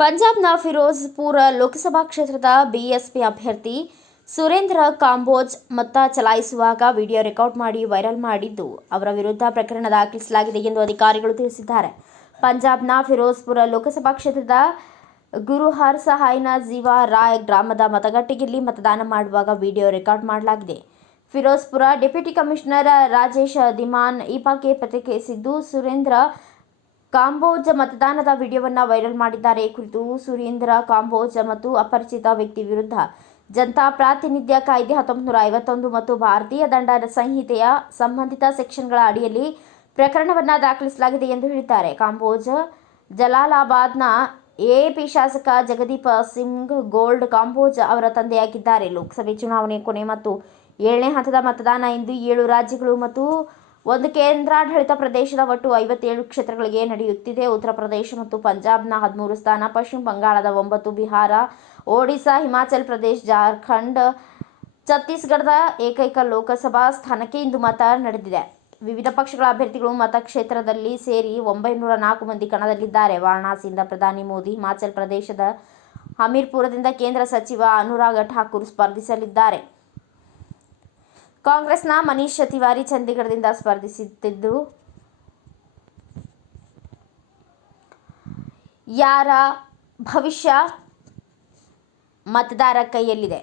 ಪಂಜಾಬ್ನ ಫಿರೋಜ್ಪುರ ಲೋಕಸಭಾ ಕ್ಷೇತ್ರದ ಬಿಎಸ್ಪಿ ಅಭ್ಯರ್ಥಿ ಸುರೇಂದ್ರ ಕಾಂಬೋಜ್ ಮತ ಚಲಾಯಿಸುವಾಗ ವಿಡಿಯೋ ರೆಕಾರ್ಡ್ ಮಾಡಿ ವೈರಲ್ ಮಾಡಿದ್ದು, ಅವರ ವಿರುದ್ಧ ಪ್ರಕರಣ ದಾಖಲಿಸಲಾಗಿದೆ ಎಂದು ಅಧಿಕಾರಿಗಳು ತಿಳಿಸಿದ್ದಾರೆ. ಪಂಜಾಬ್ನ ಫಿರೋಜ್ಪುರ ಲೋಕಸಭಾ ಕ್ಷೇತ್ರದ ಗುರುಹರ್ ಸಹಾಯ್ನ ಜೀವಾ ರಾಯ್ ಗ್ರಾಮದ ಮತಗಟ್ಟೆಯಲ್ಲಿ ಮತದಾನ ಮಾಡುವಾಗ ವಿಡಿಯೋ ರೆಕಾರ್ಡ್ ಮಾಡಲಾಗಿದೆ. ಫಿರೋಜ್ಪುರ ಡೆಪ್ಯೂಟಿ ಕಮಿಷನರ್ ರಾಜೇಶ್ ದಿಮಾನ್ ಈ ಬಗ್ಗೆ ಪ್ರತಿಕ್ರಿಯಿಸಿದ್ದು ಸುರೇಂದ್ರ ಕಾಂಬೋಜ್ ಮತದಾನದ ವಿಡಿಯೋವನ್ನು ವೈರಲ್ ಮಾಡಿದ್ದಾರೆ. ಕುರಿತು ಸುರೇಂದ್ರ, ಕಾಂಬೋಜ್ ಮತ್ತು ಅಪರಿಚಿತ ವ್ಯಕ್ತಿ ವಿರುದ್ಧ ಜನತಾ ಪ್ರಾತಿನಿಧ್ಯ ಕಾಯ್ದೆ ಹತ್ತೊಂಬತ್ತು ನೂರ ಐವತ್ತೊಂದು ಮತ್ತು ಭಾರತೀಯ ದಂಡ ಸಂಹಿತೆಯ ಸಂಬಂಧಿತ ಸೆಕ್ಷನ್ಗಳ ಅಡಿಯಲ್ಲಿ ಪ್ರಕರಣವನ್ನು ದಾಖಲಿಸಲಾಗಿದೆ ಎಂದು ಹೇಳಿದ್ದಾರೆ. ಕಾಂಬೋಜ್ ಜಲಾಲಾಬಾದ್ನ ಎಎಪಿ ಶಾಸಕ ಜಗದೀಪ ಸಿಂಗ್ ಗೋಲ್ಡ್ ಕಾಂಬೋಜ್ ಅವರ ತಂದೆಯಾಗಿದ್ದಾರೆ. ಲೋಕಸಭೆ ಚುನಾವಣೆ ಕೊನೆ ಮತ್ತು ಏಳನೇ ಹಂತದ ಮತದಾನ ಇಂದು ಏಳು ರಾಜ್ಯಗಳು ಮತ್ತು ಒಂದು ಕೇಂದ್ರಾಡಳಿತ ಪ್ರದೇಶದ ಒಟ್ಟು ಐವತ್ತೇಳು ಕ್ಷೇತ್ರಗಳಿಗೆ ನಡೆಯುತ್ತಿದೆ. ಉತ್ತರ ಪ್ರದೇಶ ಮತ್ತು ಪಂಜಾಬ್ನ ಹದಿಮೂರು ಸ್ಥಾನ, ಪಶ್ಚಿಮ ಬಂಗಾಳದ ಒಂಬತ್ತು, ಬಿಹಾರ, ಒಡಿಶಾ, ಹಿಮಾಚಲ್ ಪ್ರದೇಶ, ಜಾರ್ಖಂಡ್, ಛತ್ತೀಸ್ಗಢದ ಏಕೈಕ ಲೋಕಸಭಾ ಸ್ಥಾನಕ್ಕೆ ಇಂದು ಮತ ನಡೆದಿದೆ. ವಿವಿಧ ಪಕ್ಷಗಳ ಅಭ್ಯರ್ಥಿಗಳು ಮತಕ್ಷೇತ್ರದಲ್ಲಿ ಸೇರಿ ಒಂಬೈನೂರ ನಾಲ್ಕು ಮಂದಿ ಕಣದಲ್ಲಿದ್ದಾರೆ. ವಾರಣಾಸಿಯಿಂದ ಪ್ರಧಾನಿ ಮೋದಿ, ಹಿಮಾಚಲ್ ಪ್ರದೇಶದ ಹಮೀರ್ಪುರದಿಂದ ಕೇಂದ್ರ ಸಚಿವ ಅನುರಾಗ್ ಠಾಕೂರ್ ಸ್ಪರ್ಧಿಸಲಿದ್ದಾರೆ. ಕಾಂಗ್ರೆಸ್ನ ಮನೀಶ್ ತಿವಾರಿ ಚಂಡೀಗಢದಿಂದ ಸ್ಪರ್ಧಿಸುತ್ತಿದ್ದು. ಯಾರ ಭವಿಷ್ಯ ಮತದಾರ ಕೈಯಲ್ಲಿದೆ?